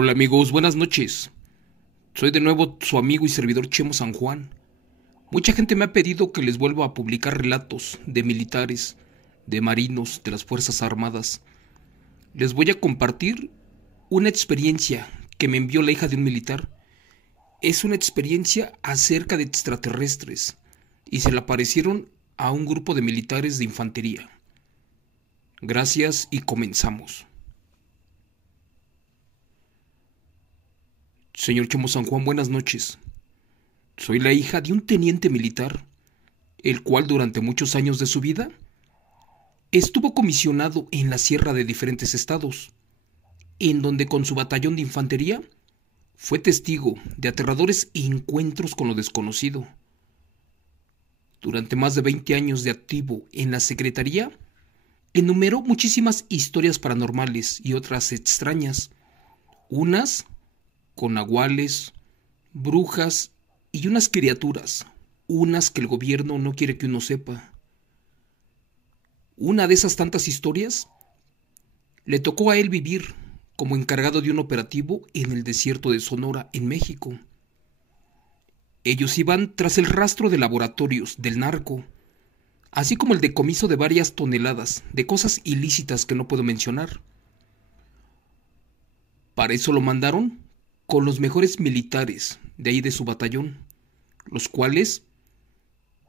Hola amigos, buenas noches. Soy de nuevo su amigo y servidor Chemo San Juan. Mucha gente me ha pedido que les vuelva a publicar relatos de militares, de marinos, de las Fuerzas Armadas. Les voy a compartir una experiencia que me envió la hija de un militar. Es una experiencia acerca de extraterrestres y se la aparecieron a un grupo de militares de infantería. Gracias y comenzamos. Señor Chemo San Juan, buenas noches. Soy la hija de un teniente militar, el cual durante muchos años de su vida estuvo comisionado en la sierra de diferentes estados, en donde con su batallón de infantería fue testigo de aterradores encuentros con lo desconocido. Durante más de 20 años de activo en la Secretaría, enumeró muchísimas historias paranormales y otras extrañas, unas con nahuales, brujas y unas criaturas, unas que el gobierno no quiere que uno sepa. Una de esas tantas historias le tocó a él vivir como encargado de un operativo en el desierto de Sonora, en México. Ellos iban tras el rastro de laboratorios del narco, así como el decomiso de varias toneladas de cosas ilícitas que no puedo mencionar. Para eso lo mandaron con los mejores militares de ahí de su batallón, los cuales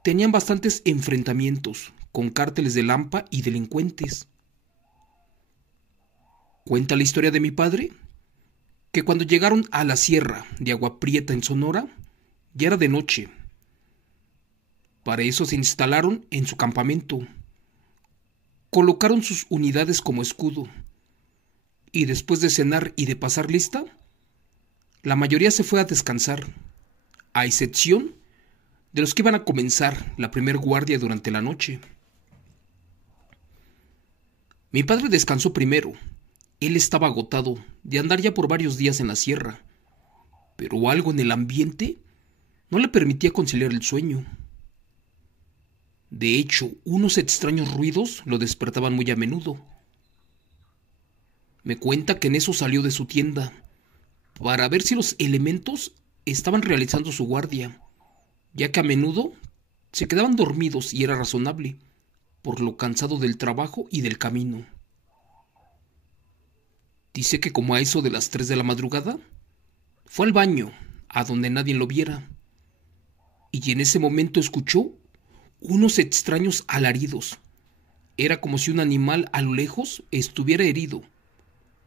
tenían bastantes enfrentamientos con cárteles de Lampa y delincuentes. Cuenta la historia de mi padre que cuando llegaron a la sierra de Agua Prieta en Sonora, ya era de noche. Para eso se instalaron en su campamento, colocaron sus unidades como escudo, y después de cenar y de pasar lista, la mayoría se fue a descansar, a excepción de los que iban a comenzar la primer guardia durante la noche. Mi padre descansó primero. Él estaba agotado de andar ya por varios días en la sierra, pero algo en el ambiente no le permitía conciliar el sueño. De hecho, unos extraños ruidos lo despertaban muy a menudo. Me cuenta que en eso salió de su tienda para ver si los elementos estaban realizando su guardia, ya que a menudo se quedaban dormidos y era razonable, por lo cansado del trabajo y del camino. Dice que como a eso de las 3 de la madrugada, fue al baño, a donde nadie lo viera, y en ese momento escuchó unos extraños alaridos. Era como si un animal a lo lejos estuviera herido,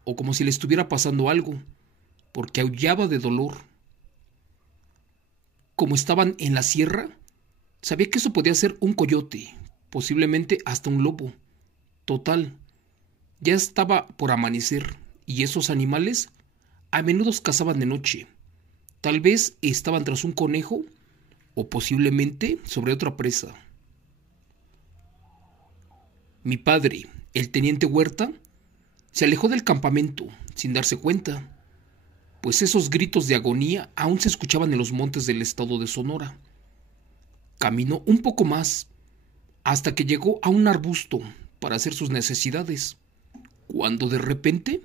o como si le estuviera pasando algo, porque aullaba de dolor. Como estaban en la sierra, sabía que eso podía ser un coyote, posiblemente hasta un lobo. Total, ya estaba por amanecer, y esos animales a menudo cazaban de noche. Tal vez estaban tras un conejo, o posiblemente sobre otra presa. Mi padre, el teniente Huerta, se alejó del campamento sin darse cuenta, pues esos gritos de agonía aún se escuchaban en los montes del estado de Sonora. Caminó un poco más, hasta que llegó a un arbusto para hacer sus necesidades, cuando de repente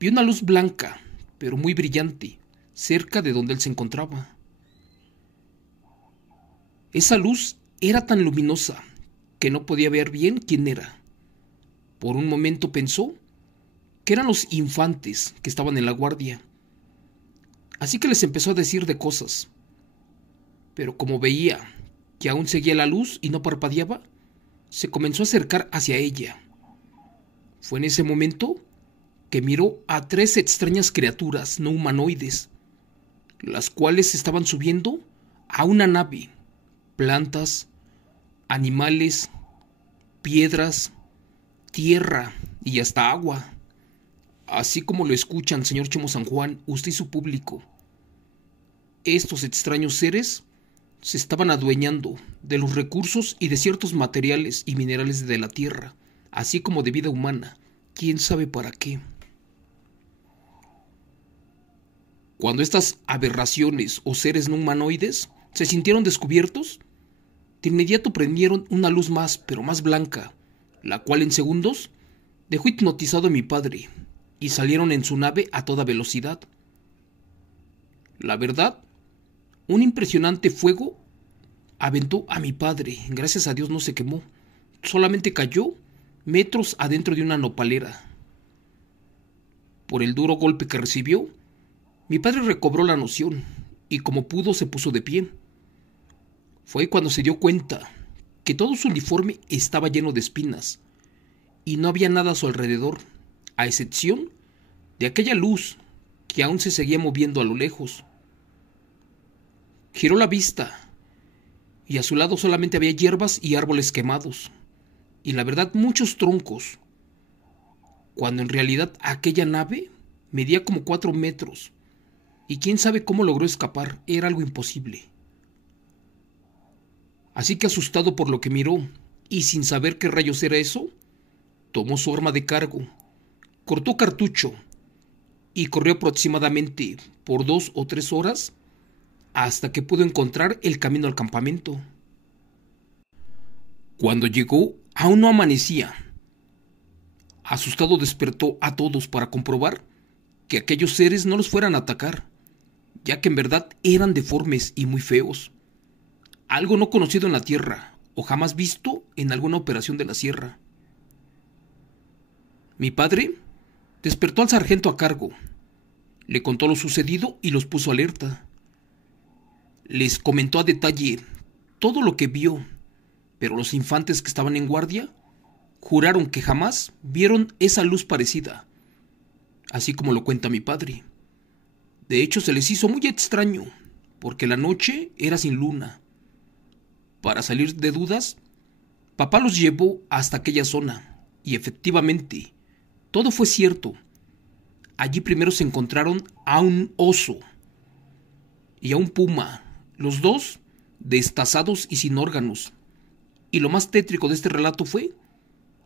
vio una luz blanca, pero muy brillante, cerca de donde él se encontraba. Esa luz era tan luminosa que no podía ver bien quién era. Por un momento pensó que eran los infantes que estaban en la guardia, así que les empezó a decir de cosas, pero como veía que aún seguía la luz y no parpadeaba, se comenzó a acercar hacia ella. Fue en ese momento que miró a 3 extrañas criaturas no humanoides, las cuales estaban subiendo a una nave, plantas, animales, piedras, tierra y hasta agua. Así como lo escuchan, señor Chemo San Juan, usted y su público. Estos extraños seres se estaban adueñando de los recursos y de ciertos materiales y minerales de la tierra, así como de vida humana, quién sabe para qué. Cuando estas aberraciones o seres no humanoides se sintieron descubiertos, de inmediato prendieron una luz más, pero más blanca, la cual en segundos dejó hipnotizado a mi padre, y salieron en su nave a toda velocidad. La verdad, un impresionante fuego aventó a mi padre. Gracias a Dios no se quemó, solamente cayó metros adentro de una nopalera. Por el duro golpe que recibió, mi padre recobró la noción y como pudo se puso de pie. Fue cuando se dio cuenta que todo su uniforme estaba lleno de espinas y no había nada a su alrededor, a excepción de aquella luz que aún se seguía moviendo a lo lejos. Giró la vista y a su lado solamente había hierbas y árboles quemados, y la verdad muchos troncos, cuando en realidad aquella nave medía como 4 metros, y quién sabe cómo logró escapar, era algo imposible. Así que asustado por lo que miró, y sin saber qué rayos era eso, tomó su arma de cargo, cortó cartucho, y corrió aproximadamente por 2 o 3 horas hasta que pudo encontrar el camino al campamento. Cuando llegó, aún no amanecía. Asustado despertó a todos para comprobar que aquellos seres no los fueran a atacar, ya que en verdad eran deformes y muy feos. Algo no conocido en la tierra o jamás visto en alguna operación de la sierra. Mi padre despertó al sargento a cargo, le contó lo sucedido y los puso alerta. Les comentó a detalle todo lo que vio, pero los infantes que estaban en guardia juraron que jamás vieron esa luz parecida, así como lo cuenta mi padre. De hecho, se les hizo muy extraño, porque la noche era sin luna. Para salir de dudas, papá los llevó hasta aquella zona, y efectivamente, todo fue cierto. Allí primero se encontraron a un oso y a un puma, los dos destazados y sin órganos. Y lo más tétrico de este relato fue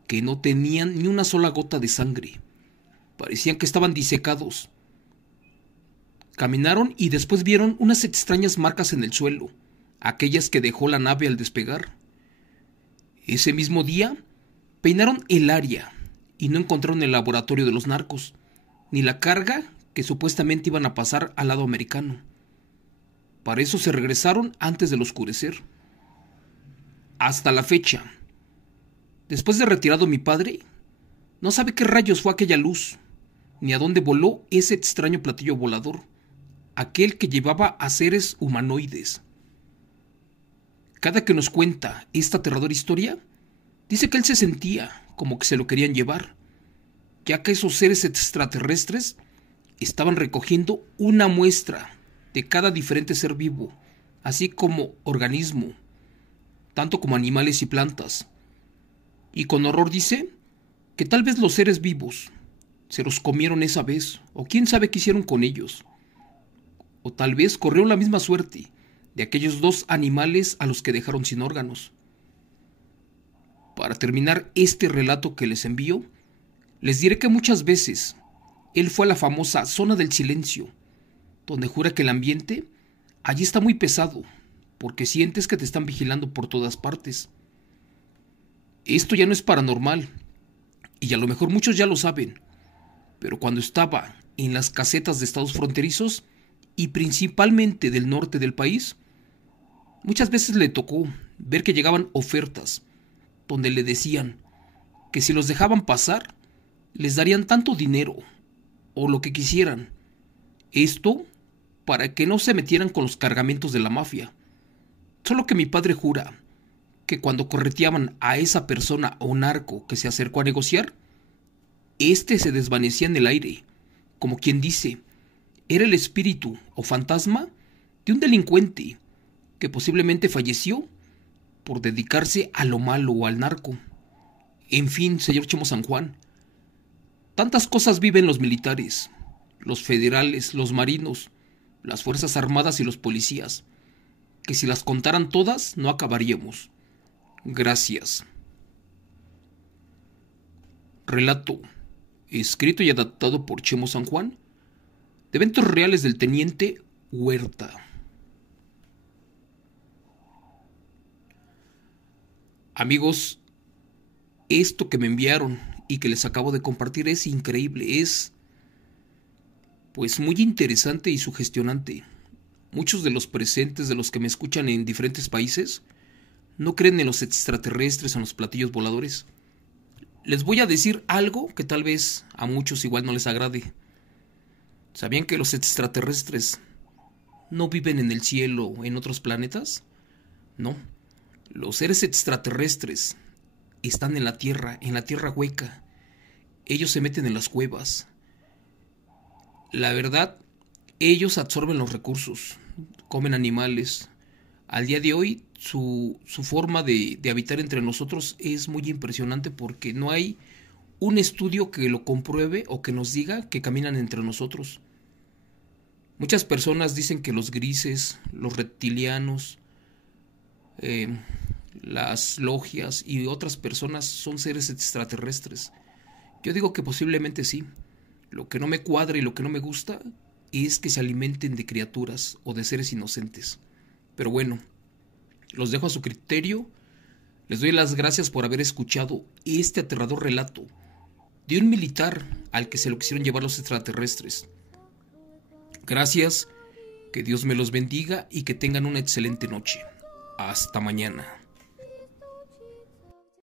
que no tenían ni una sola gota de sangre. Parecían que estaban disecados. Caminaron y después vieron unas extrañas marcas en el suelo, aquellas que dejó la nave al despegar. Ese mismo día, peinaron el área y no encontraron el laboratorio de los narcos, ni la carga que supuestamente iban a pasar al lado americano. Para eso se regresaron antes del oscurecer. Hasta la fecha, después de retirado mi padre, no sabe qué rayos fue aquella luz, ni a dónde voló ese extraño platillo volador, aquel que llevaba a seres humanoides. Cada que nos cuenta esta aterradora historia, dice que él se sentía como que se lo querían llevar, ya que esos seres extraterrestres estaban recogiendo una muestra de cada diferente ser vivo, así como organismo, tanto como animales y plantas. Y con horror dice que tal vez los seres vivos se los comieron esa vez, o quién sabe qué hicieron con ellos. O tal vez corrieron la misma suerte de aquellos 2 animales a los que dejaron sin órganos. Para terminar este relato que les envío, les diré que muchas veces él fue a la famosa zona del silencio, donde jura que el ambiente allí está muy pesado, porque sientes que te están vigilando por todas partes. Esto ya no es paranormal, y a lo mejor muchos ya lo saben, pero cuando estaba en las casetas de estados fronterizos, y principalmente del norte del país, muchas veces le tocó ver que llegaban ofertas, donde le decían que si los dejaban pasar, les darían tanto dinero, o lo que quisieran. Esto para que no se metieran con los cargamentos de la mafia. Solo que mi padre jura que cuando correteaban a esa persona o narco que se acercó a negociar, éste se desvanecía en el aire, como quien dice, era el espíritu o fantasma de un delincuente que posiblemente falleció por dedicarse a lo malo o al narco. En fin, señor Chemo San Juan, tantas cosas viven los militares, los federales, los marinos, las fuerzas armadas y los policías, que si las contaran todas no acabaríamos. Gracias. Relato, escrito y adaptado por Chemo San Juan, de eventos reales del teniente Huerta. Amigos, esto que me enviaron y que les acabo de compartir es increíble, es Pues muy interesante y sugestionante. Muchos de los presentes, de los que me escuchan en diferentes países, no creen en los extraterrestres o en los platillos voladores. Les voy a decir algo que tal vez a muchos igual no les agrade. ¿Sabían que los extraterrestres no viven en el cielo o en otros planetas? No. Los seres extraterrestres están en la tierra hueca. Ellos se meten en las cuevas. La verdad, ellos absorben los recursos, comen animales. Al día de hoy, su forma de habitar entre nosotros es muy impresionante porque no hay un estudio que lo compruebe o que nos diga que caminan entre nosotros. Muchas personas dicen que los grises, los reptilianos, eh, las logias y otras personas son seres extraterrestres. Yo digo que posiblemente sí. Lo que no me cuadra y lo que no me gusta es que se alimenten de criaturas o de seres inocentes. Pero bueno, los dejo a su criterio. Les doy las gracias por haber escuchado este aterrador relato de un militar al que se lo quisieron llevar los extraterrestres. Gracias, que Dios me los bendiga y que tengan una excelente noche. Hasta mañana.